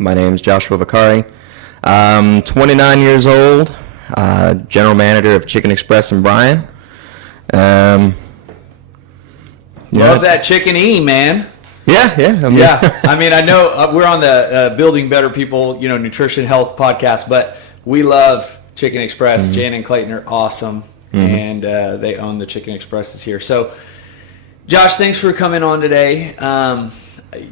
My name is Joshua Vicari. I'm 29 years old, general manager of Chicken Express in Bryan. Love that chicken man. Yeah. I mean, I know we're on the Building Better People, nutrition health podcast, but we love Chicken Express. Mm-hmm. Jan and Clayton are awesome, and they own the Chicken Expresses here. So, Josh, thanks for coming on today.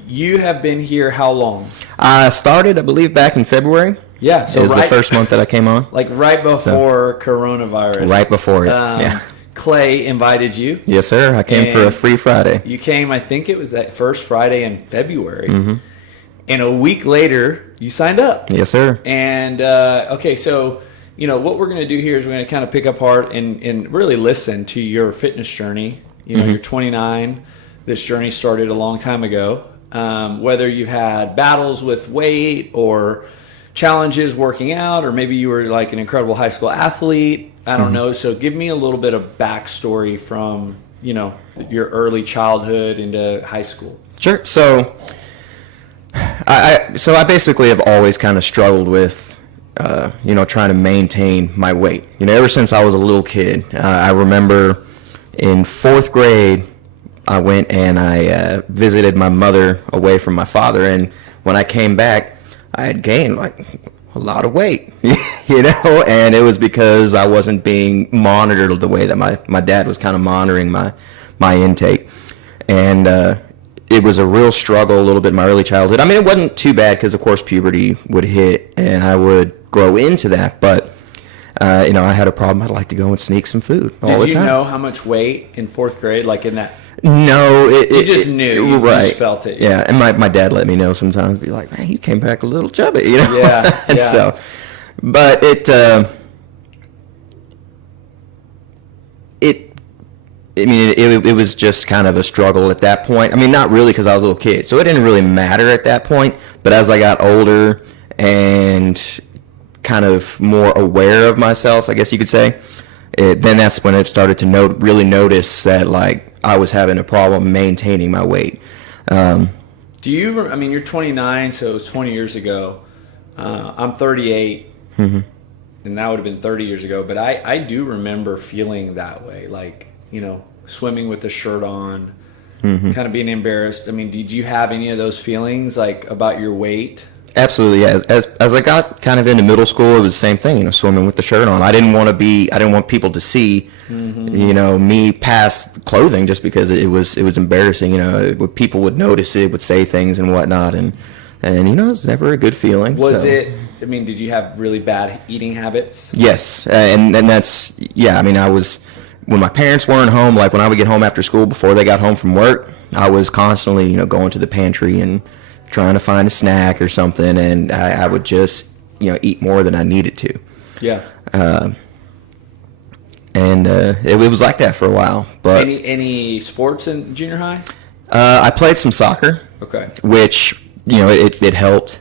You have been here how long? I started, I believe, back in February. Yeah, so it was the first month that I came on. Like right before coronavirus. Right before it, yeah. Clay invited you. Yes, sir. I came for a free Friday. You came, I think it was that first Friday in February. Mm-hmm. And a week later, you signed up. Yes, sir. And, okay, so, what we're going to do here is we're going to kind of pick apart and really listen to your fitness journey. You're 29. This journey started a long time ago. Whether you had battles with weight or challenges working out, or maybe you were like an incredible high school athlete. I don't know. So give me a little bit of backstory from, your early childhood into high school. Sure. So I basically have always kind of struggled with, trying to maintain my weight. Ever since I was a little kid. I remember in 4th grade, I went and I visited my mother away from my father, and when I came back, I had gained like a lot of weight, and it was because I wasn't being monitored the way that my dad was kind of monitoring my intake, and it was a real struggle a little bit in my early childhood. I mean, it wasn't too bad because, of course, puberty would hit, and I would grow into that, but I had a problem. I'd like to go and sneak some food all the time. Did you know how much weight in 4th grade, like in that? No, you just knew. You right. just felt it. Yeah, and my dad let me know sometimes. Be like, man, you came back a little chubby, Yeah. And so, but it was just kind of a struggle at that point. I mean, not really because I was a little kid, so it didn't really matter at that point. But as I got older and kind of more aware of myself, I guess you could say, then that's when it started to really notice that like I was having a problem maintaining my weight. You're 29, so it was 20 years ago. I'm 38, and that would have been 30 years ago. But I do remember feeling that way, like, swimming with the shirt on, kind of being embarrassed. I mean, did you have any of those feelings, like, about your weight? Absolutely, yeah. As I got kind of into middle school, it was the same thing, swimming with the shirt on. I didn't want people to see, me past clothing just because it was embarrassing. People would notice it, would say things and whatnot, and it's never a good feeling. Did you have really bad eating habits? Yes, and that's, yeah, when my parents weren't home, like when I would get home after school before they got home from work, I was constantly, going to the pantry and trying to find a snack or something, and I would just, eat more than I needed to. Yeah. It was like that for a while. But any sports in junior high? I played some soccer. Okay. Which, it helped.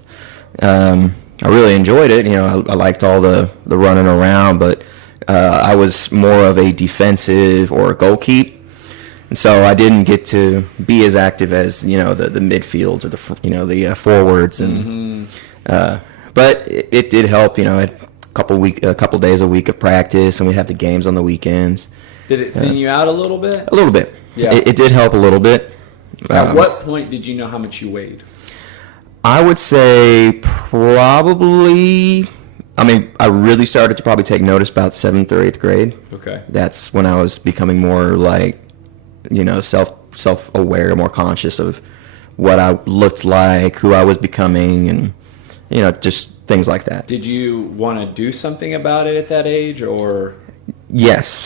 I really enjoyed it. I liked all the running around, but I was more of a defensive or a goalkeep. And so I didn't get to be as active as the midfield or the forwards, and but it did help. A couple days a week of practice, and we'd have the games on the weekends. Did it thin you out a little bit? A little bit. Yeah. It did help a little bit. At what point did you know how much you weighed? I would say probably. I really started to probably take notice about 7th or 8th grade. Okay. That's when I was becoming more like, self-aware, more conscious of what I looked like, who I was becoming, and, just things like that. Did you want to do something about it at that age, or? Yes.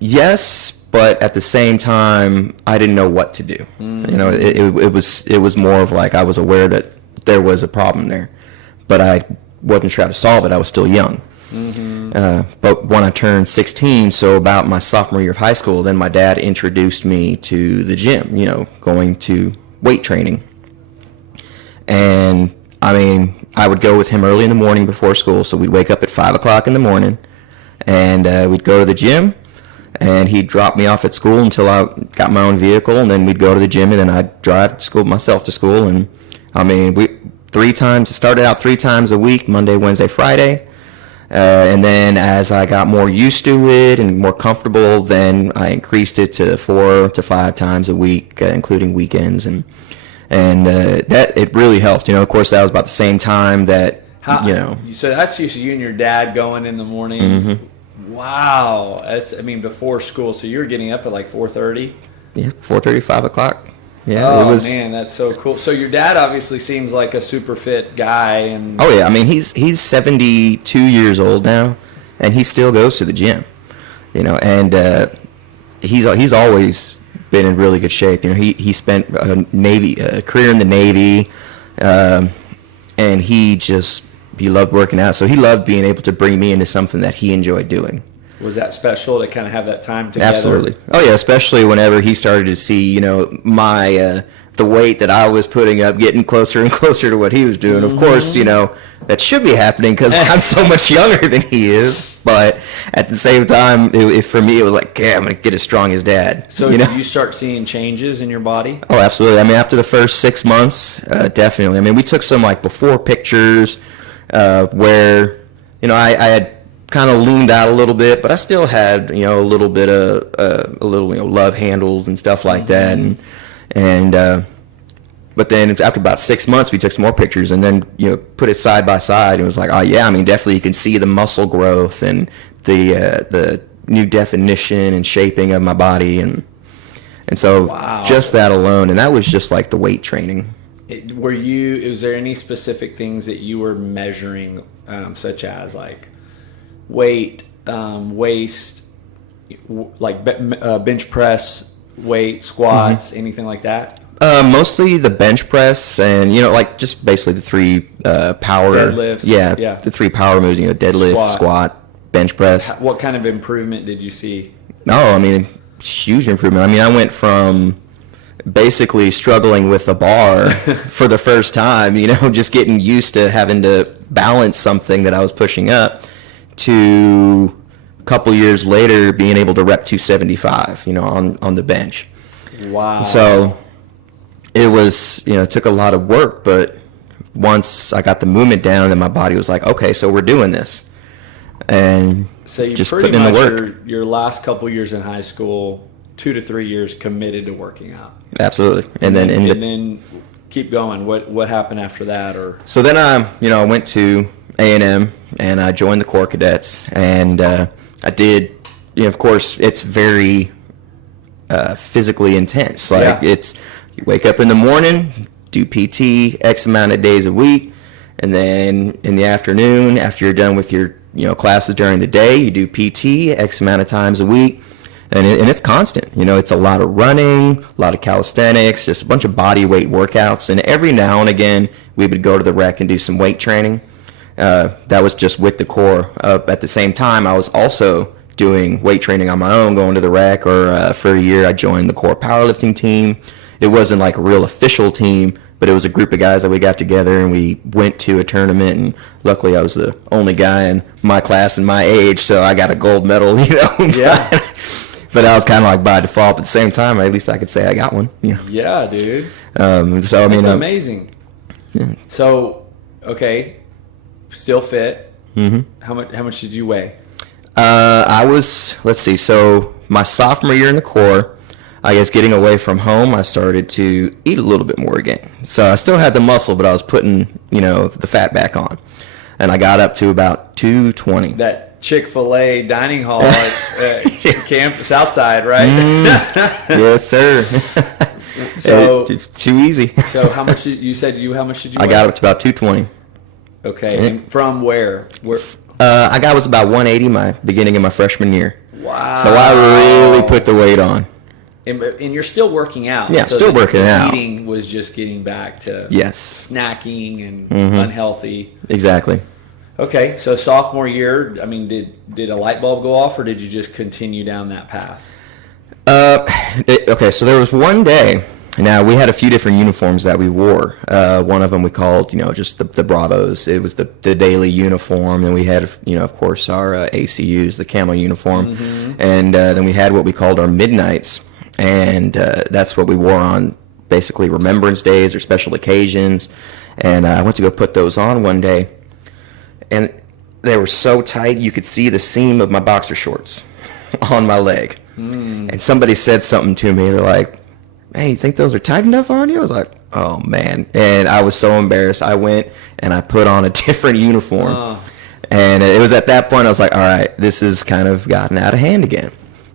Yes, but at the same time, I didn't know what to do. Mm-hmm. It was more of like I was aware that there was a problem there, but I wasn't sure how to solve it. I was still young. Mm-hmm. But when I turned 16, so about my sophomore year of high school, then my dad introduced me to the gym, going to weight training. And, I would go with him early in the morning before school, so we'd wake up at 5 o'clock in the morning, and we'd go to the gym, and he'd drop me off at school until I got my own vehicle, and then we'd go to the gym, and then I'd drive myself to school, and I mean, it started out 3 times a week, Monday, Wednesday, Friday. And then as I got more used to it and more comfortable, then I increased it to 4 to 5 times a week, including weekends. And that it really helped. Of course, that was about the same time that, So that's just you and your dad going in the mornings. Mm-hmm. Wow. Before school. So you were getting up at like 4:30? Yeah, 4:30, 5 o'clock. Yeah, oh, man, that's so cool. So your dad obviously seems like a super fit guy. And oh, yeah. I mean, he's 72 years old now, and he still goes to the gym, and he's always been in really good shape. He spent a career in the Navy, and he loved working out. So he loved being able to bring me into something that he enjoyed doing. Was that special to kind of have that time together? Absolutely. Oh yeah, especially whenever he started to see, my the weight that I was putting up getting closer and closer to what he was doing. Mm-hmm. Of course, that should be happening because I'm so much younger than he is. But at the same time, for me, it was like, yeah, I'm going to get as strong as Dad. So did you start seeing changes in your body? Oh, absolutely. I mean, after the first 6 months, definitely. I mean, we took some before pictures where, I had kind of leaned out a little bit, but I still had a little bit of love handles and stuff like that, and but then after about 6 months we took some more pictures and then put it side by side and it was like, oh yeah, I mean definitely you can see the muscle growth and the new definition and shaping of my body and so wow. Just that alone, and that was just like the weight training. Was there any specific things that you were measuring, such as like weight, waist, like bench press, weight, squats, anything like that? Mostly the bench press and, just basically the 3 power. Deadlifts. Yeah, the 3 power moves, deadlift, squat, bench press. What kind of improvement did you see? No, I mean, huge improvement. I mean, I went from basically struggling with a bar for the first time, just getting used to having to balance something that I was pushing up, to a couple years later being able to rep 275, on the bench. Wow. So it was, it took a lot of work, but once I got the movement down, then my body was like, okay, so we're doing this. And so you just pretty putting in much the work. Your last couple years in high school, 2 to 3 years committed to working out. Absolutely. And then keep going. What happened after that? So then I went to A&M and I joined the Corps of Cadets, and I did, of course, it's very physically intense. It's, you wake up in the morning, do PT X amount of days a week, and then in the afternoon, after you're done with your classes during the day, you do PT X amount of times a week, and it's constant. It's a lot of running, a lot of calisthenics, just a bunch of body weight workouts, and every now and again we would go to the rec and do some weight training. That was just with the Corps. At the same time, I was also doing weight training on my own, going to the rec, or for a year I joined the Corps powerlifting team. It wasn't like a real official team, but it was a group of guys that we got together and we went to a tournament, and luckily I was the only guy in my class and my age, so I got a gold medal, Yeah. But I was kind of like by default, but at the same time, at least I could say I got one. Yeah, dude. So I mean, that's amazing. Yeah. So, okay, still fit. Mm-hmm. How much did you weigh? I was, let's see, so my sophomore year in the Corps, I guess getting away from home, I started to eat a little bit more again. So I still had the muscle, but I was putting, the fat back on. And I got up to about 220. That Chick-fil-A dining hall at Camp Southside, right? Yes, sir. So too easy. So how much did you I got up to about 220. Okay, and from where? I was about 180 my beginning of my freshman year. Wow. So I really put the weight on. And you're still working out. Yeah, so still working out. Eating was just getting back to snacking and unhealthy. Exactly. Okay, so sophomore year, I mean, did a light bulb go off, or did you just continue down that path? Okay, so there was one day. Now, we had a few different uniforms that we wore. One of them we called, just the Bravos. It was the daily uniform. And we had, of course, our ACUs, the camo uniform. Mm-hmm. And then we had what we called our midnights. And that's what we wore on basically remembrance days or special occasions. And I went to go put those on one day, and they were so tight you could see the seam of my boxer shorts on my leg. And somebody said something to me. They're like, "Hey, you think those are tight enough on you?" I was like, "Oh man!" And I was so embarrassed. I went and I put on a different uniform, and it was at that point I was like, "All right, this has kind of gotten out of hand again."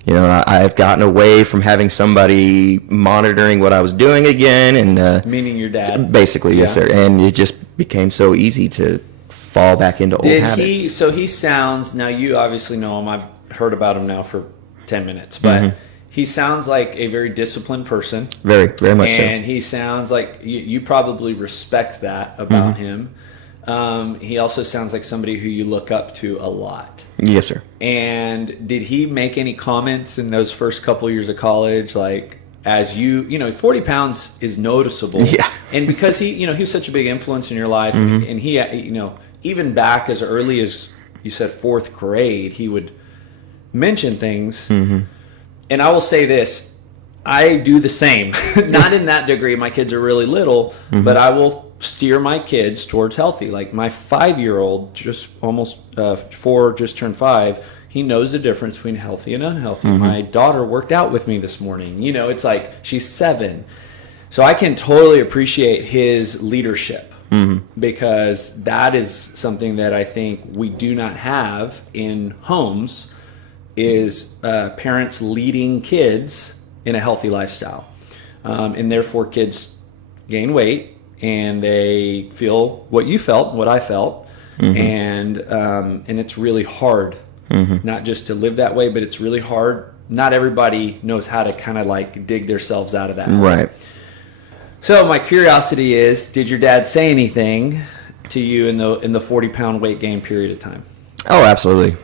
I've gotten away from having somebody monitoring what I was doing again, and Meaning your dad, basically, yes, sir. And it just became so easy to fall back into old habits. So he sounds, now you obviously know him. I've heard about him now for 10 minutes, but he sounds like a very disciplined person. Very, very much so. And he sounds like you probably respect that about him. He also sounds like somebody who you look up to a lot. Yes, sir. And did he make any comments in those first couple years of college, like, as you 40 pounds is noticeable. Yeah. And because he was such a big influence in your life, and he, even back as early as you said 4th grade, he would mention things. And I will say this, I do the same. Not in that degree. My kids are really little, but I will steer my kids towards healthy. Like my 5-year-old, just almost 4, just turned 5. He knows the difference between healthy and unhealthy. My daughter worked out with me this morning. It's like she's 7. So I can totally appreciate his leadership because that is something that I think we do not have in homes, is parents leading kids in a healthy lifestyle. And therefore kids gain weight and they feel what you felt, what I felt. And it's really hard, not just to live that way, but it's really hard. Not everybody knows how to kind of like dig themselves out of that. Right. So my curiosity is, did your dad say anything to you in the 40-pound weight gain period of time? Oh, absolutely.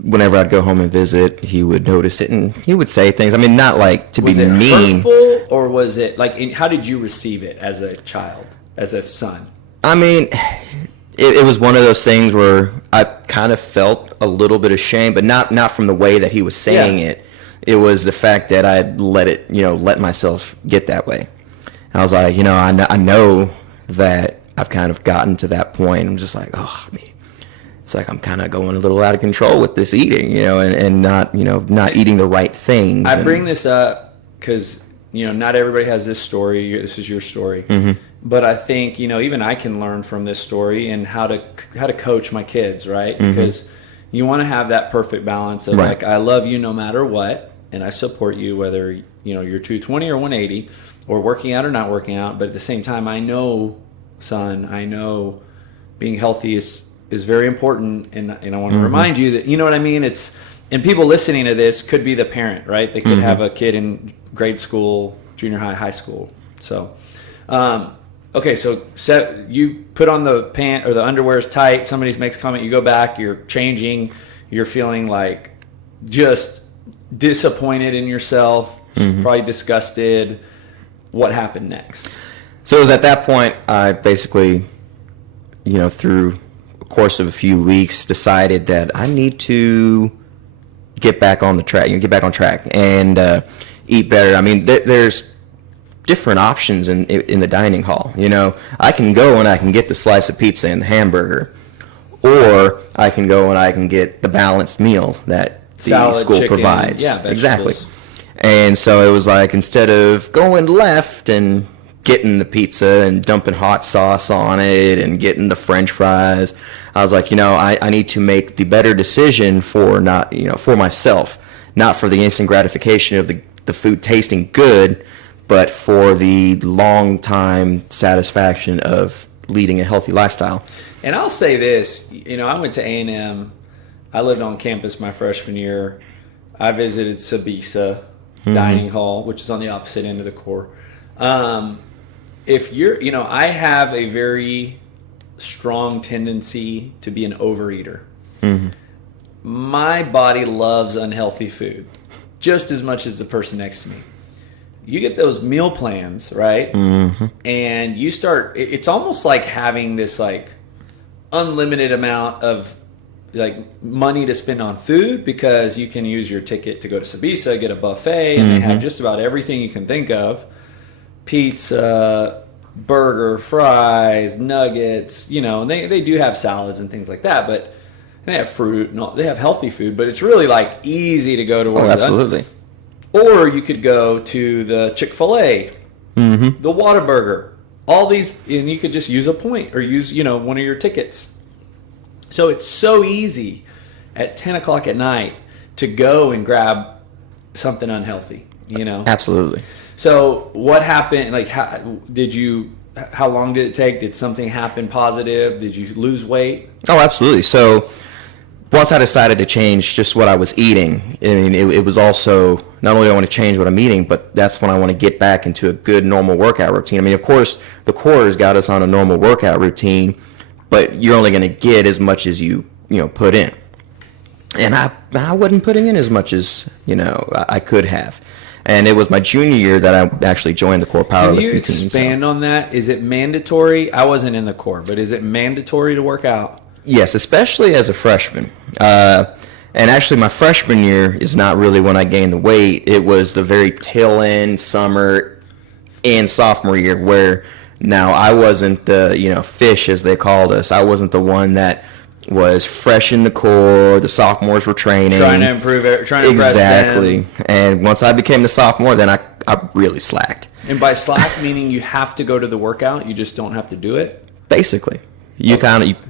Whenever I'd go home and visit, he would notice it and he would say things. I mean, not like to be mean. Was it hurtful, or was it like, how did you receive it as a child, as a son? I mean, it was one of those things where I kind of felt a little bit of shame, but not from the way that he was saying it. It was the fact that I'd let myself get that way. I was like, I know that I've kind of gotten to that point. I'm just like, it's like I'm kind of going a little out of control with this eating, and not eating the right things. I bring this up because, not everybody has this story. This is your story. But I think, even I can learn from this story and how to coach my kids, right? Because you want to have that perfect balance of like, I love you no matter what, and I support you whether, you're 220 or 180 or working out or not working out. But at the same time, I know being healthy is very important, and I want to remind you that, you know what I mean? And people listening to this could be the parent, right? They could have a kid in grade school, junior high, high school. So, okay, so you put on the pant or the underwear is tight. Somebody makes a comment. You go back. You're changing. You're feeling like just disappointed in yourself, probably disgusted. What happened next? So it was at that point I basically, through a course of a few weeks, decided that I need to get back on the track, get back on track and eat better. I mean, there's different options in the dining hall. I can go and I can get the slice of pizza and the hamburger, or I can go and I can get the balanced meal that the salad, school chicken, provides. yeah, exactly. And so it was like, instead of going left and getting the pizza and dumping hot sauce on it and getting the French fries, I was like, I need to make the better decision for myself, not for the instant gratification of the food tasting good, but for the long time satisfaction of leading a healthy lifestyle. And I'll say this, I went to A&M. I lived on campus my freshman year. I visited Sabisa Dining Hall, which is on the opposite end of the Corps. If you're, I have a very strong tendency to be an overeater. My body loves unhealthy food just as much as the person next to me. You get those meal plans, right? And you start, it's almost like having this like unlimited amount of like money to spend on food, because you can use your ticket to go to Sabisa, get a buffet, and they have just about everything you can think of. pizza, burger, fries, nuggets, and they do have salads and things like that, but they have fruit and they have healthy food, but it's really like easy to go to where absolutely. Or you could go to the Chick-fil-A, the Whataburger, all these, and you could just use a point or use, one of your tickets. So it's so easy at 10 o'clock at night to go and grab something unhealthy, Absolutely. So what happened? Like, how long did it take? Did something happen positive? Did you lose weight? Oh, absolutely. So once I decided to change just what I was eating, I mean, it was also not only do I want to change what I'm eating, but that's when I want to get back into a good normal workout routine. I mean, of course, the Corps has got us on a normal workout routine, but you're only going to get as much as you put in. And I wasn't putting in as much as I could have. And it was my junior year that I actually joined the Corps powerlifting team. Can you expand on that? Is it mandatory? I wasn't in the Corps, but is it mandatory to work out? Yes, especially as a freshman. And actually, my freshman year is not really when I gained the weight. It was the very tail end, summer, and sophomore year where now I wasn't the fish, as they called us. I wasn't the one that was fresh in the Corps. The sophomores were training, trying to improve it, trying to impress exactly. them. And once I became the sophomore, then I really slacked. And by slack, meaning you have to go to the workout, you just don't have to do it. Basically, you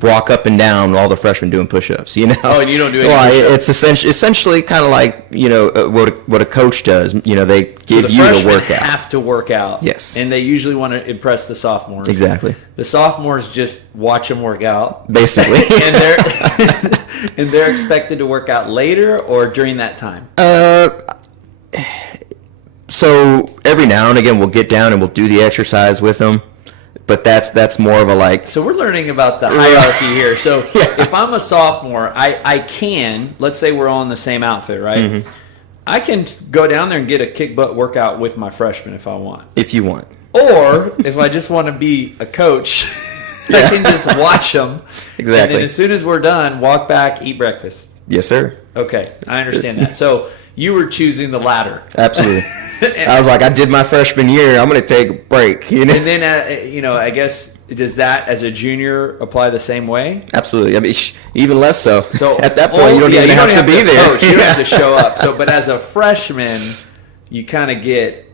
walk up and down all the freshmen doing push-ups. Oh, and you don't do any push-ups. It's essentially kind of like what a coach does. They give you the workout. Freshmen have to work out. Yes, and they usually want to impress the sophomores. Exactly. The sophomores just watch them work out, basically, and they're expected to work out later or during that time. So every now and again we'll get down and we'll do the exercise with them. But that's more of a like. So we're learning about the hierarchy here. So if I'm a sophomore, I can, let's say we're all in the same outfit, right? Mm-hmm. I can go down there and get a kick butt workout with my freshmen if I want. If you want. Or if I just want to be a coach, I can just watch them. Exactly. And then as soon as we're done, walk back, eat breakfast. Yes, sir. Okay, I understand that. So you were choosing the latter. Absolutely. I was like, I did my freshman year. I'm going to take a break. And then, I guess, does that as a junior apply the same way? Absolutely. I mean, even less so. So at that point, you don't even have to be there. Coach. You don't have to show up. So, but as a freshman, you kind of get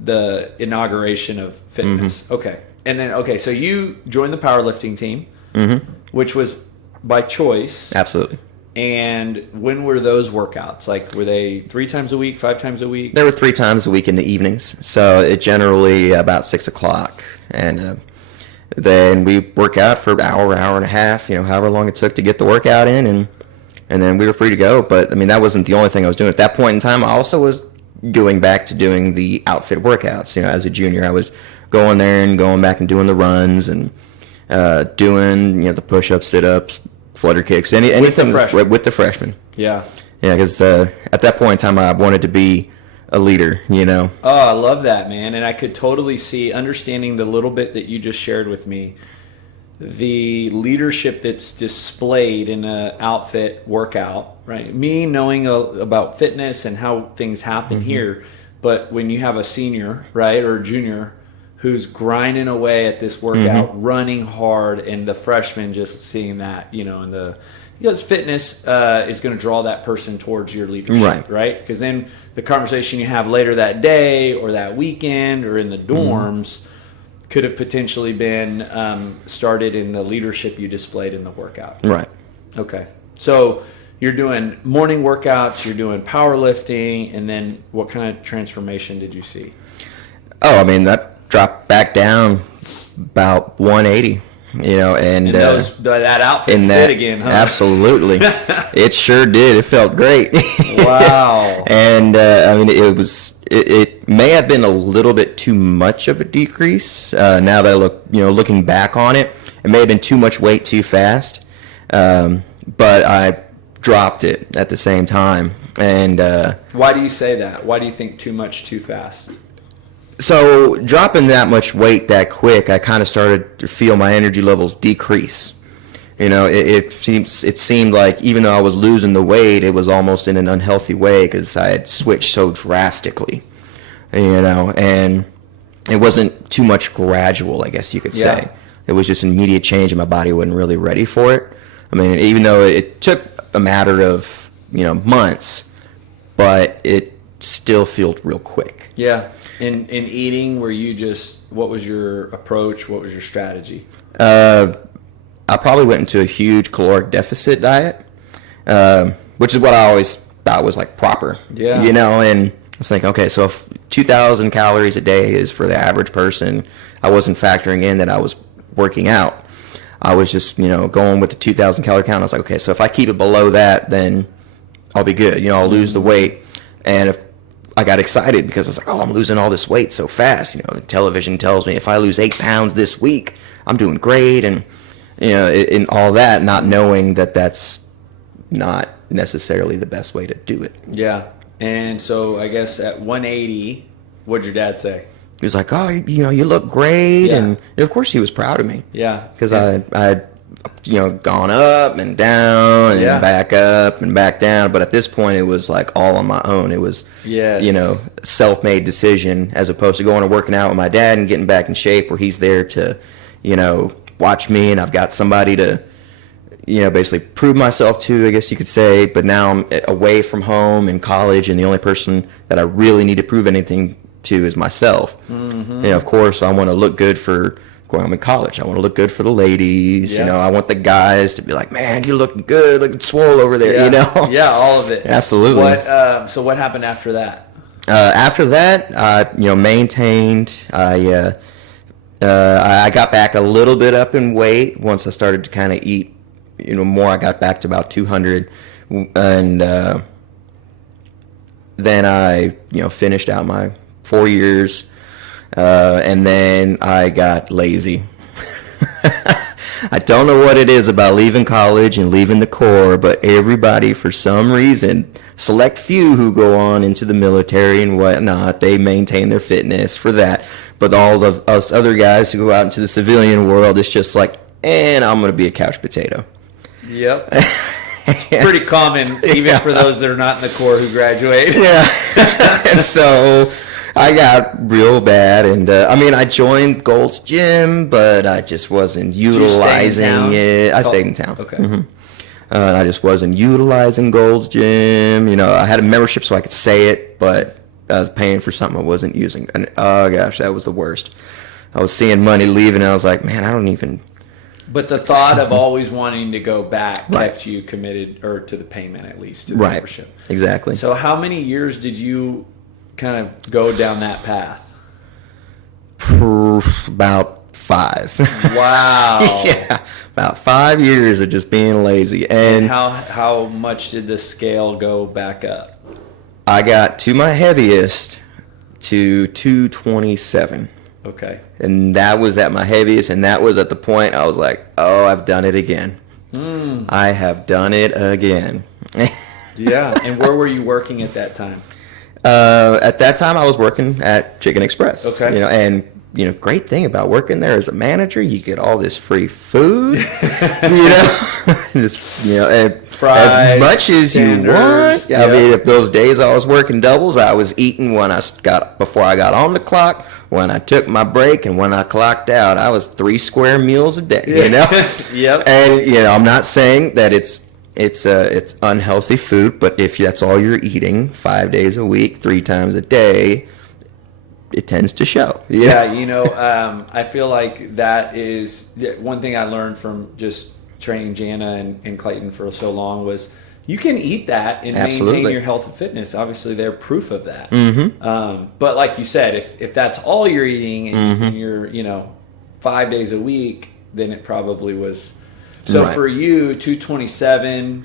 the inauguration of fitness. Mm-hmm. Okay. And then, so you joined the powerlifting team, mm-hmm. which was by choice. Absolutely. And when were those workouts? Like, were they 3 times a week, 5 times a week? They were 3 times a week in the evenings. So it generally about 6 o'clock. And then we work out for an hour and a half, however long it took to get the workout in. And then we were free to go. But, I mean, that wasn't the only thing I was doing. At that point in time, I also was going back to doing the outfit workouts. As a junior, I was going there and going back and doing the runs and doing, the push-ups, sit-ups, flutter kicks, anything with the freshmen. Yeah. Yeah, because at that point in time, I wanted to be a leader, Oh, I love that, man. And I could totally see, understanding the little bit that you just shared with me, the leadership that's displayed in an outfit workout, right? Me knowing about fitness and how things happen mm-hmm. here, but when you have a senior, right, or a junior who's grinding away at this workout, mm-hmm. running hard, and the freshman just seeing that, because fitness is going to draw that person towards your leadership, right? Because then the conversation you have later that day or that weekend or in the dorms mm-hmm. could have potentially been started in the leadership you displayed in the workout. Right. Okay. So you're doing morning workouts, you're doing powerlifting, and then what kind of transformation did you see? Oh, I mean, that dropped back down about 180, and that outfit fit again, huh? Absolutely. It sure did. It felt great. Wow. And I mean, it may have been a little bit too much of a decrease. Now that I looking back on it, it may have been too much weight too fast. But I dropped it at the same time. And why do you say that? Why do you think too much too fast? So dropping that much weight that quick, I kind of started to feel my energy levels decrease. It seemed like even though I was losing the weight, it was almost in an unhealthy way because I had switched so drastically. And it wasn't too much gradual, I guess you could Yeah. say. It was just an immediate change, and my body wasn't really ready for it. I mean, even though it took a matter of, months, but it still felt real quick. Yeah. In eating, what was your approach? What was your strategy? I probably went into a huge caloric deficit diet, which is what I always thought was like proper. Yeah. And I was thinking, okay, so if 2,000 calories a day is for the average person, I wasn't factoring in that I was working out. I was just, going with the 2,000 calorie count. I was like, okay, so if I keep it below that, then I'll be good. I'll lose the weight. And if I got excited because I was like, oh, I'm losing all this weight so fast. The television tells me if I lose 8 pounds this week, I'm doing great. And, in all that, not knowing that that's not necessarily the best way to do it. Yeah. And so I guess at 180, what'd your dad say? He was like, oh, you look great. Yeah. And of course he was proud of me. Yeah. Because I had, gone up and down and Yeah. back up and back down. But at this point, it was like all on my own. It was, Yes. self-made decision as opposed to going and working out with my dad and getting back in shape where he's there to, watch me, and I've got somebody to, basically prove myself to, I guess you could say. But now I'm away from home in college, and the only person that I really need to prove anything to is myself. Mm-hmm. Of course, I want to look good for going home in college. I want to look good for the ladies. Yeah. I want the guys to be like, man, you're looking good, looking swole over there. Yeah. Yeah, all of it. Absolutely. So what happened after that? After that, I maintained. I got back a little bit up in weight once I started to kind of eat, more. I got back to about 200, and then I, finished out my 4 years, and then I got lazy. I don't know what it is about leaving college and leaving the Corps, but everybody, for some reason, select few who go on into the military and whatnot, they maintain their fitness for that. But all of us other guys who go out into the civilian world, it's just like, and I'm going to be a couch potato. Yep. It's pretty common, even for those that are not in the Corps who graduate. Yeah. And so I got real bad, and I joined Gold's Gym, but I just wasn't utilizing it. I stayed in town. Okay. Mm-hmm. I just wasn't utilizing Gold's Gym. I had a membership so I could say it, but I was paying for something I wasn't using. And oh gosh, that was the worst. I was seeing money leaving, and I was like, man, I don't even. But the thought of always wanting to go back Right. kept you committed, or to the payment at least, to the Right. membership. Exactly. So how many years did you kind of go down that path? About 5. Wow. Yeah, about 5 years of just being lazy. And how much did the scale go back up? I got to my heaviest to 227. Okay. And that was at my heaviest, and that was at the point I was like, oh, I've done it again. I have done it again. Yeah. And where were you working at that time? At that time, I was working at Chicken Express. Okay. And great thing about working there as a manager, you get all this free food. Fries, as much as tenders, you want. yeah. I mean, if those days I was working doubles, I was eating before I got on the clock, when I took my break, and when I clocked out. I was 3 square meals a day. Yep. And I'm not saying that it's unhealthy food, but if that's all you're eating 5 days a week, 3 times a day, it tends to show. Yeah, I feel like that is one thing I learned from just training Jana and Clayton for so long was you can eat that and Absolutely. maintain your health and fitness. Obviously, they're proof of that. Mm-hmm. But like you said, if that's all you're eating and you're 5 days a week, then it probably was. So Right. for you, 227,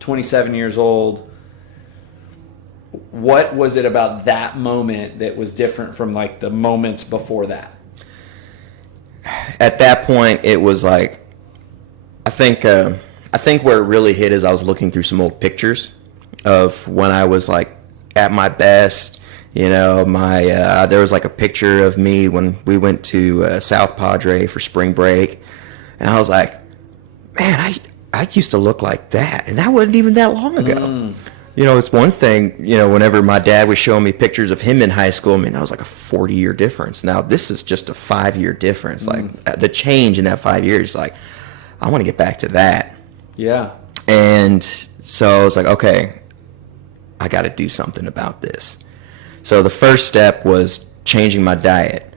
27 years old, what was it about that moment that was different from like the moments before that? At that point, it was like, I think where it really hit is I was looking through some old pictures of when I was like at my best. There was like a picture of me when we went to South Padre for spring break, and I was like, man, I used to look like that, and that wasn't even that long ago. It's one thing, whenever my dad was showing me pictures of him in high school, I mean, that was like a 40-year difference. Now, this is just a 5-year difference. Like, the change in that 5 years, like, I want to get back to that. Yeah. And so I was like, okay, I got to do something about this. So the first step was changing my diet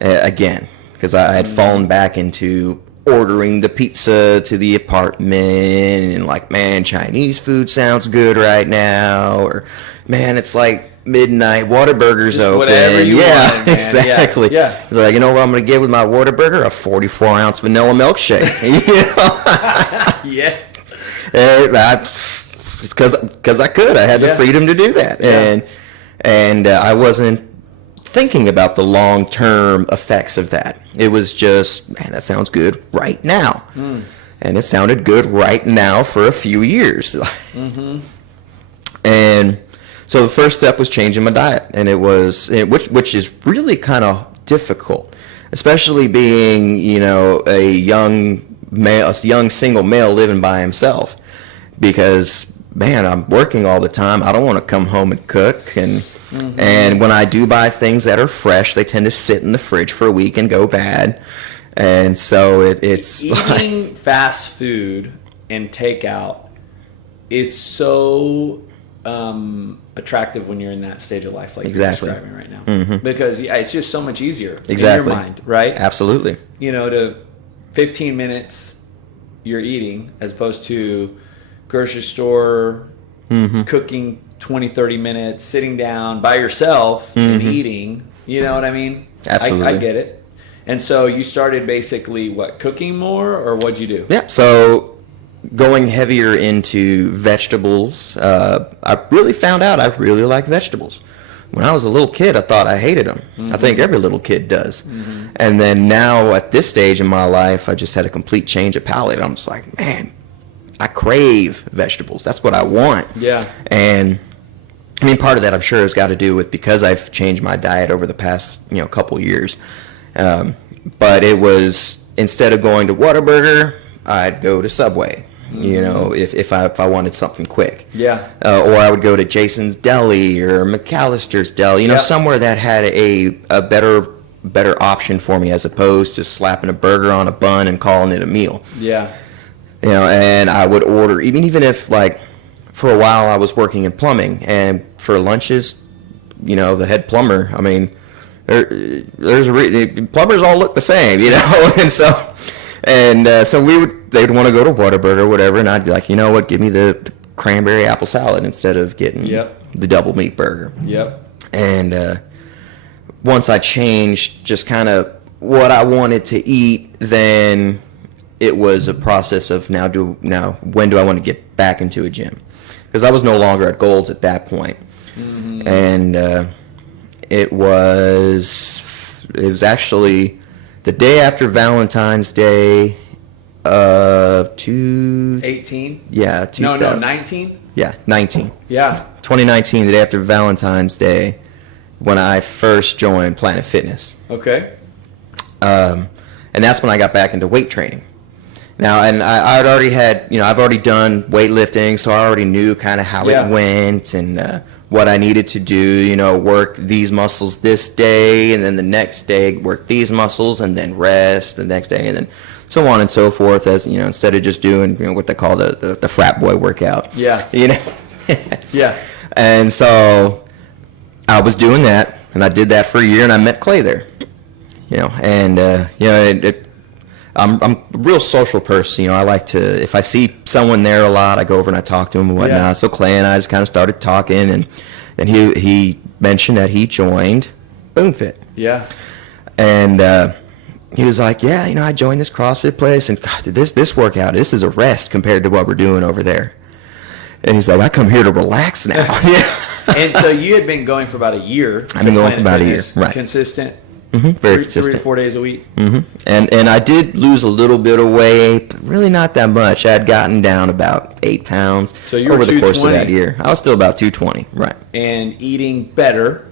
again, because I had fallen back into ordering the pizza to the apartment and like, man, Chinese food sounds good right now, or man, it's like midnight, Whataburger's Just open. whatever you yeah, want, man. exactly. Yeah. It's like, you know what I'm gonna get with my Whataburger? A 44-ounce vanilla milkshake. Yeah. It's because I could. I had the freedom to do that, and I wasn't thinking about the long-term effects of that. It was just, man, that sounds good right now. And it sounded good right now for a few years. And so the first step was changing my diet, and which is really kind of difficult, especially being, a young male, a young single male living by himself, because, man, I'm working all the time. I don't want to come home and cook, and when I do buy things that are fresh, they tend to sit in the fridge for a week and go bad. And so it's eating fast food and takeout is so attractive when you're in that stage of life, like you're describing right now, because it's just so much easier in your mind, right? Absolutely. To 15 minutes you're eating as opposed to grocery store, cooking 20, 30 minutes, sitting down by yourself and eating. You know what I mean? Absolutely. I get it. And so you started basically, cooking more, or what'd you do? Yeah, so going heavier into vegetables, I really found out I really like vegetables. When I was a little kid, I thought I hated them. I think every little kid does. And then now at this stage in my life, I just had a complete change of palate. I'm just like, man, I crave vegetables. That's what I want. Yeah. And I mean, part of that I'm sure has got to do with because I've changed my diet over the past, couple years. But it was, instead of going to Whataburger, I'd go to Subway. If I wanted something quick. Yeah. Or I would go to Jason's Deli or McAllister's Deli, somewhere that had a better option for me, as opposed to slapping a burger on a bun and calling it a meal. Yeah. And I would order, even if, like, for a while I was working in plumbing, and for lunches, the head plumber, I mean, plumbers all look the same, and so they'd want to go to Whataburger or whatever, and I'd be like, you know what, give me the cranberry apple salad instead of getting the double meat burger. Yep. And once I changed just kind of what I wanted to eat, then it was a process of when do I want to get back into a gym? Because I was no longer at Gold's at that point. And it was actually the day after Valentine's Day of 18? Yeah. 19? Yeah, 19. Yeah. 2019, the day after Valentine's Day, when I first joined Planet Fitness. Okay. And that's when I got back into weight training. Now, and I'd already had, I've already done weightlifting, so I already knew kind of how it went and what I needed to do, work these muscles this day, and then the next day work these muscles, and then rest the next day, and then so on and so forth, as, instead of just doing, what they call the frat boy workout. Yeah. Yeah. And so I was doing that, and I did that for a year, and I met Clay there, I'm a real social person. I like to, if I see someone there a lot, I go over and I talk to him and whatnot. Yeah. So Clay and I just kind of started talking, and then he mentioned that he joined BoomFit. Yeah. And he was like, yeah, I joined this CrossFit place, and God, this workout, this is a rest compared to what we're doing over there. And he's like, I come here to relax now. And so you had been going for about a year. I've been going for about a year. Right. Consistent. Very consistent. 3 to 4 days a week. And I did lose a little bit of weight, but really not that much. I had gotten down about 8 pounds so you were over the course of that year. I was still about 220, right. And eating better,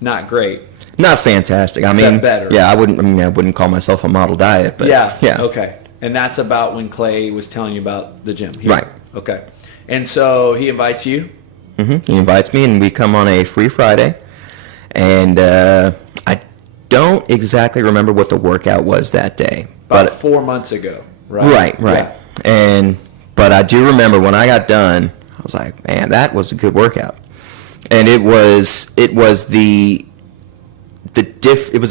not great. Not fantastic. I mean, better. Yeah, I wouldn't call myself a model diet, but yeah. Yeah. Okay. And that's about when Clay was telling you about the gym. Here. Right. Okay. And so he invites you He invites me, and we come on a free Friday. And I don't exactly remember what the workout was that day. About 4 months ago, right? Right. Yeah. But I do remember when I got done, I was like, man, that was a good workout. And it was a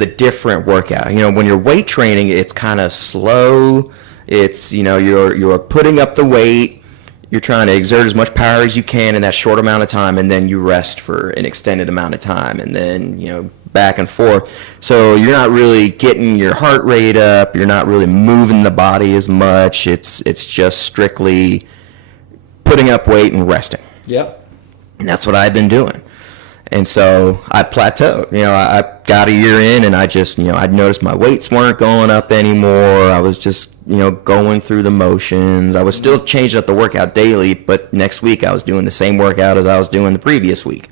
different workout. You know, when you're weight training, it's kind of slow. It's, you know, you're putting up the weight. You're trying to exert as much power as you can in that short amount of time, and then you rest for an extended amount of time, and then, you know, back and forth. So you're not really getting your heart rate up. You're not really moving the body as much. It's just strictly putting up weight and resting. Yep. And that's what I've been doing. And so I plateaued. You know, I got a year in, and I just, you know, I'd noticed my weights weren't going up anymore. I was just, you know, going through the motions. I was still changing up the workout daily, but next week I was doing the same workout as I was doing the previous week.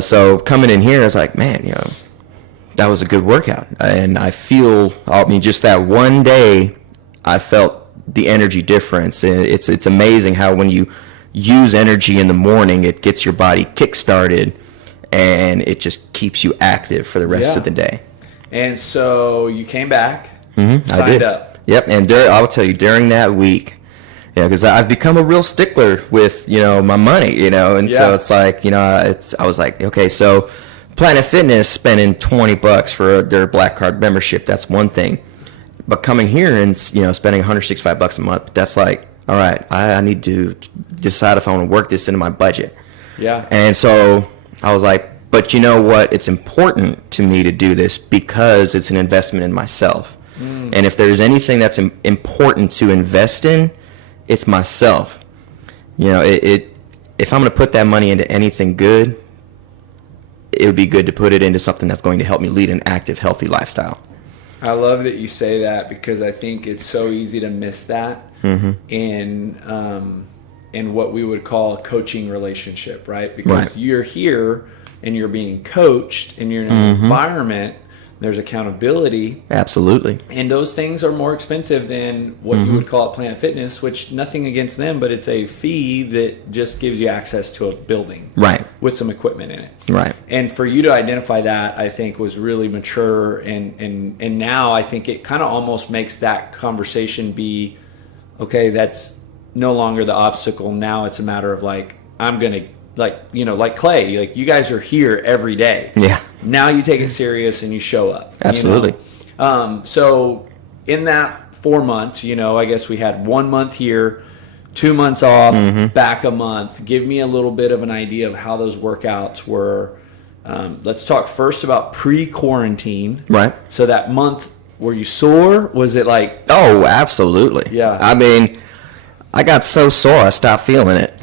So coming in here, I was like, man, you know, that was a good workout. And I mean, just that one day, I felt the energy difference. It's amazing how when you use energy in the morning, it gets your body kick-started, and it just keeps you active for the rest of the day. And so you came back, signed up. Yep, and I'll tell you, during that week, you know, because I've become a real stickler with, you know, my money, you know, and so it's like, you know, I was like, okay, so Planet Fitness spending $20 for their Black Card membership, that's one thing, but coming here and, you know, spending $165 a month, that's like, all right, I need to decide if I want to work this into my budget. Yeah. And so I was like, but you know what? It's important to me to do this because it's an investment in myself. And if there's anything that's important to invest in, it's myself. You know, if I'm going to put that money into anything good, it would be good to put it into something that's going to help me lead an active, healthy lifestyle. I love that you say that, because I think it's so easy to miss that in what we would call a coaching relationship, right? Because you're here and you're being coached, and you're in an environment, there's accountability. Absolutely. And those things are more expensive than what you would call at Planet Fitness, which, nothing against them, but it's a fee that just gives you access to a building. Right. With some equipment in it. Right. And for you to identify that, I think, was really mature. And now I think it kind of almost makes that conversation be, okay, that's no longer the obstacle. Now it's a matter of like, I'm going to, like, you know, like Clay, like, you guys are here every day. Yeah. Now you take it serious and you show up. Absolutely. You know? So in that 4 months, you know, I guess we had 1 month here, 2 months off, back a month. Give me a little bit of an idea of how those workouts were. Let's talk first about pre-quarantine. Right. So that month, were you sore? Was it like... Oh, absolutely. Yeah. I mean, I got so sore I stopped feeling it.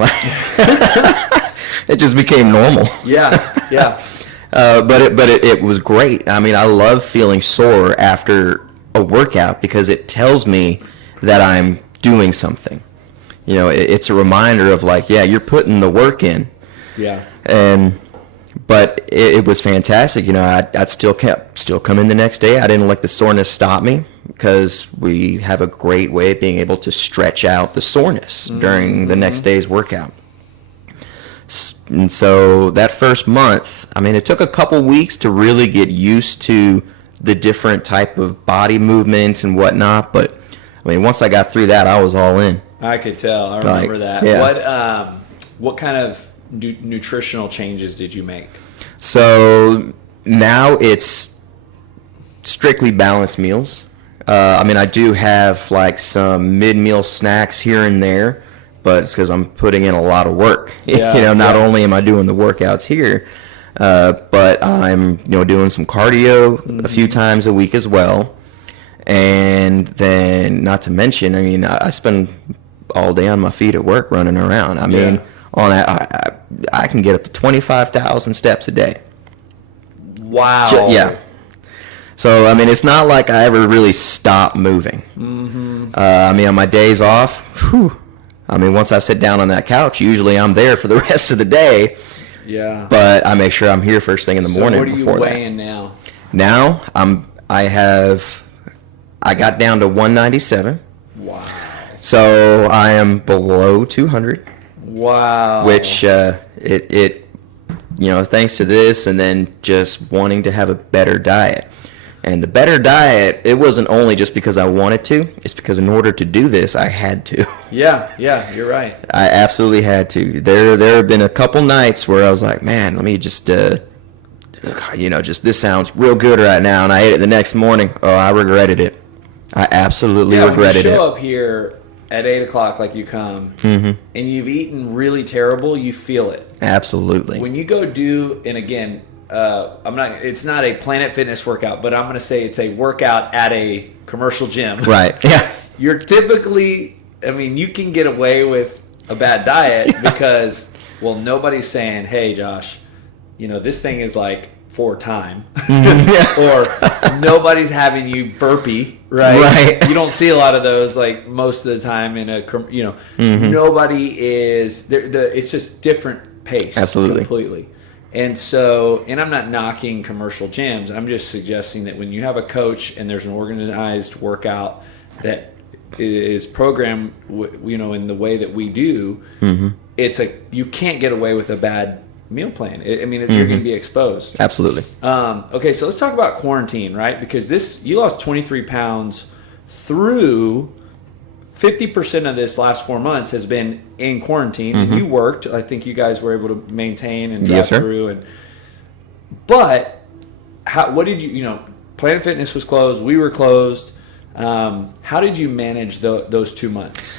It just became normal. Yeah. But it was great. I mean, I love feeling sore after a workout because it tells me that I'm doing something. You know, it's a reminder of like, yeah, you're putting the work in. Yeah. But it was fantastic. You know, I'd still come in the next day. I didn't let the soreness stop me because we have a great way of being able to stretch out the soreness during the next day's workout. And so that first month, I mean, it took a couple weeks to really get used to the different type of body movements and whatnot. But I mean, once I got through that, I was all in. I could tell. I remember that. Yeah. What kind of nutritional changes did you make? So now it's strictly balanced meals. I mean, I do have like some mid-meal snacks here and there, but it's because I'm putting in a lot of work. Yeah, you know, not only am I doing the workouts here, but I'm, you know, doing some cardio a few times a week as well. And then, not to mention, I mean, I spend all day on my feet at work running around. I mean, on that, I can get up to 25,000 steps a day. Wow. Yeah. So, I mean, it's not like I ever really stop moving. I mean, on my days off, I mean, once I sit down on that couch, usually I'm there for the rest of the day. Yeah. But I make sure I'm here first thing in the morning. What are you weighing now? Now, I got down to 197. Wow. So I am below 200. Wow. Which it thanks to this, and then just wanting to have a better diet. And the better diet, it wasn't only just because I wanted to, it's because in order to do this, I had to. Yeah, you're right. I absolutely had to. There have been a couple nights where I was like, man, let me just, just this sounds real good right now. And I ate it the next morning. Oh, I regretted it. I absolutely regretted it. When you show up here at 8 o'clock like you come, and you've eaten really terrible, you feel it. Absolutely. When you go do, and again, it's not a Planet Fitness workout, but I'm going to say it's a workout at a commercial gym. Right. Yeah. You're typically, you can get away with a bad diet because, nobody's saying, hey, Josh, this thing is like for time. Or nobody's having you burpee, right? You don't see a lot of those like most of the time in a, nobody is, it's just different pace. Absolutely. Completely. And so, and I'm not knocking commercial gyms. I'm just suggesting that when you have a coach and there's an organized workout that is programmed, in the way that we do, you can't get away with a bad meal plan. You're going to be exposed. Absolutely. Okay, so let's talk about quarantine, right? Because you lost 23 pounds through 50% of this last 4 months has been in quarantine, and you worked. I think you guys were able to maintain and drive through. But what did you? Planet Fitness was closed. We were closed. How did you manage those 2 months?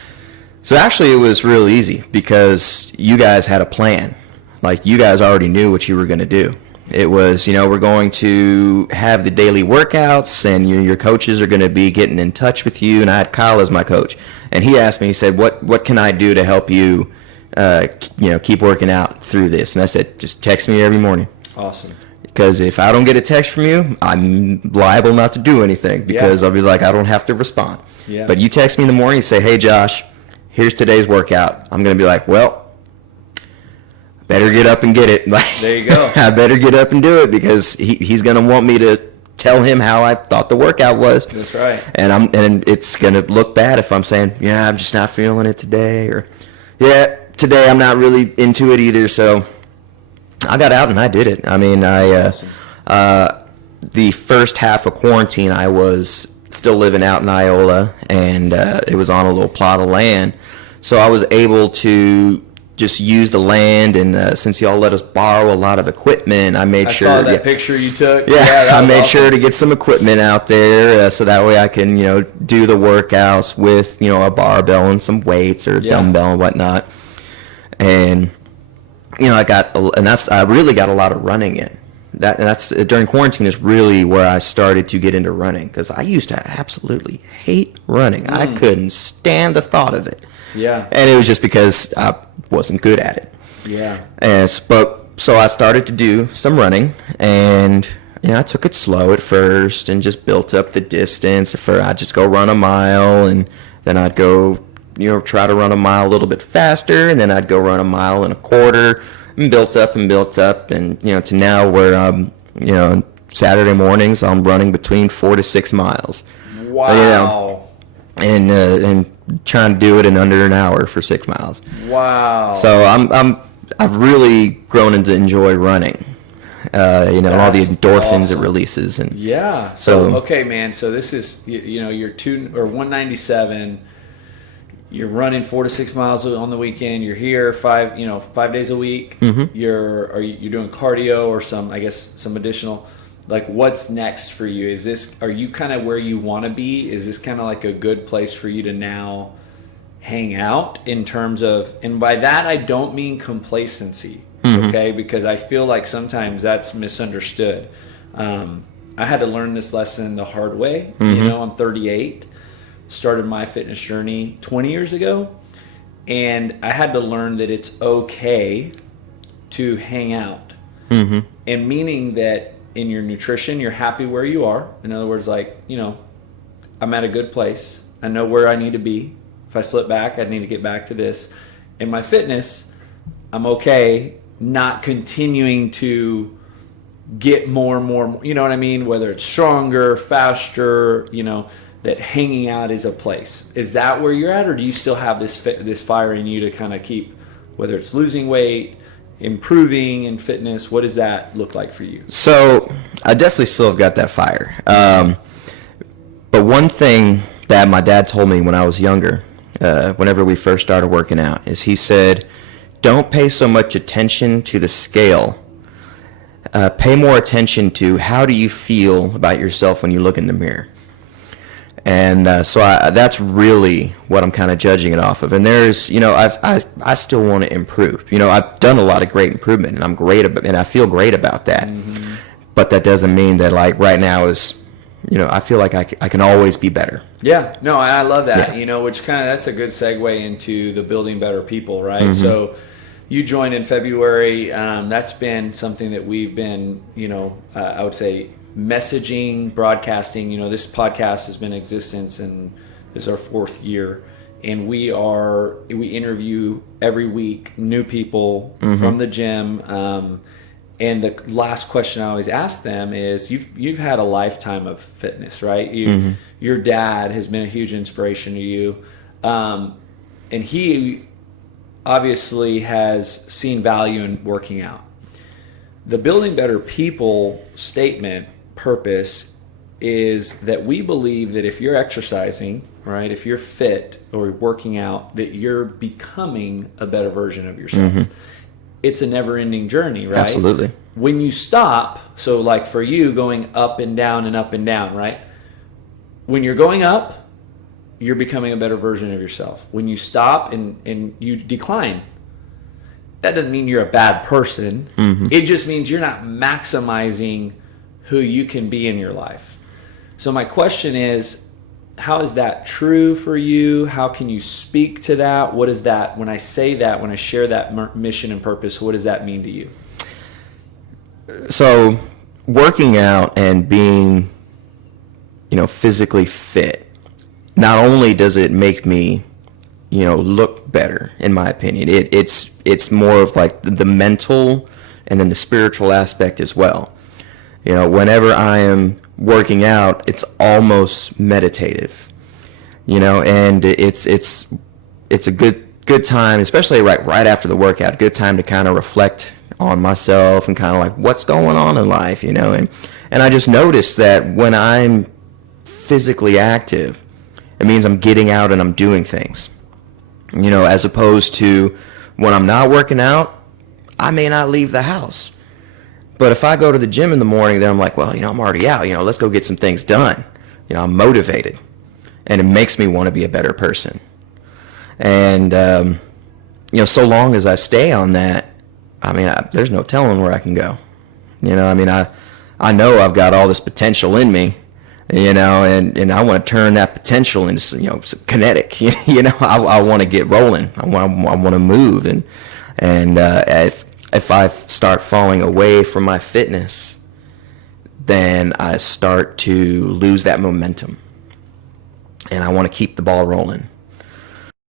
So actually, it was real easy because you guys had a plan. Like you guys already knew what you were going to do. It was, we're going to have the daily workouts, and your coaches are going to be getting in touch with you. And I had Kyle as my coach, and he asked me, he said, "What can I do to help you, keep working out through this?" And I said, "Just text me every morning." Awesome. Because if I don't get a text from you, I'm liable not to do anything because I'll be like, I don't have to respond. Yeah. But you text me in the morning and say, "Hey, Josh, here's today's workout." I'm going to be like, well, better get up and get it. There you go. I better get up and do it because he's going to want me to tell him how I thought the workout was. That's right. And it's going to look bad if I'm saying, yeah, I'm just not feeling it today, or yeah, today I'm not really into it either. So I got out and I did it. Awesome. The first half of quarantine, I was still living out in Iola, and it was on a little plot of land. So I was able to just use the land, and since y'all let us borrow a lot of equipment, I saw that picture you took. Yeah, I made sure to get some equipment out there, so that way I can, do the workouts with, a barbell and some weights or dumbbell and whatnot. And I really got a lot of running in. That's during quarantine is really where I started to get into running, because I used to absolutely hate running. I couldn't stand the thought of it. Yeah. And it was just because I wasn't good at it. Yeah. So I started to do some running, and I took it slow at first and just built up the distance. I'd just go run a mile, and then I'd go, try to run a mile a little bit faster, and then I'd go run a mile and a quarter, and built up, and to now where Saturday mornings I'm running between 4 to 6 miles. Wow. And trying to do it in under an hour for 6 miles. Wow. So I've really grown to enjoy running. All the endorphins it releases, and yeah. So okay, man. So this is you're 197. You're running 4 to 6 miles on the weekend. You're here 5 days a week. Mm-hmm. You're doing cardio or some additional. Like, what's next for you? Are you kind of where you want to be? Is this kind of like a good place for you to now hang out in terms of, and by that I don't mean complacency, okay? Because I feel like sometimes that's misunderstood. I had to learn this lesson the hard way. I'm 38, started my fitness journey 20 years ago, and I had to learn that it's okay to hang out. And meaning that in your nutrition, you're happy where you are. In other words, I'm at a good place. I know where I need to be. If I slip back, I need to get back to this. In my fitness, I'm okay not continuing to get more and more, you know what I mean? Whether it's stronger, faster, that hanging out is a place. Is that where you're at, or do you still have this fire in you to kind of keep whether it's losing weight, improving in fitness? What does that look like for you? So I definitely still have got that fire. But one thing that my dad told me when I was younger, whenever we first started working out, is he said, don't pay so much attention to the scale. Pay more attention to how do you feel about yourself when you look in the mirror. And so that's really what I'm kind of judging it off of. And there's, I still want to improve. I've done a lot of great improvement, and I'm great about, and I feel great about that. Mm-hmm. But that doesn't mean that like right now is, I feel like I can always be better. Yeah, no, I love that. Yeah. Which that's a good segue into the building better people, right? Mm-hmm. So you joined in February. That's been something that we've been, I would say, messaging, broadcasting. This podcast has been in existence, and this is our 4th year, and we interview every week new people mm-hmm. from the gym. And the last question I always ask them is, you've had a lifetime of fitness, right? Mm-hmm. Your dad has been a huge inspiration to you, and he obviously has seen value in working out. The Building Better People statement purpose is that we believe that if you're exercising, right, if you're fit or working out, that you're becoming a better version of yourself. Mm-hmm. It's a never-ending journey, right? Absolutely. When you stop, so like for you going up and down and up and down, right? When you're going up, you're becoming a better version of yourself. When you stop and you decline, that doesn't mean you're a bad person. Mm-hmm. It just means you're not maximizing who you can be in your life. So my question is, how is that true for you? How can you speak to that? What is that, when I say that, when I share that mission and purpose, what does that mean to you? So working out and being, physically fit, not only does it make me, look better, in my opinion, it's more of like the mental and then the spiritual aspect as well. Whenever I am working out, it's almost meditative, and it's a good time, especially right after the workout, a good time to kind of reflect on myself and kind of like what's going on in life, and I just noticed that when I'm physically active, it means I'm getting out and I'm doing things, as opposed to when I'm not working out, I may not leave the house. But if I go to the gym in the morning, then I'm like, well, I'm already out, let's go get some things done. I'm motivated, and it makes me want to be a better person. And, so long as I stay on that, there's no telling where I can go. I know I've got all this potential in me, and I want to turn that potential into, kinetic. I want to get rolling. I want to move, and if I start falling away from my fitness, then I start to lose that momentum, and I want to keep the ball rolling.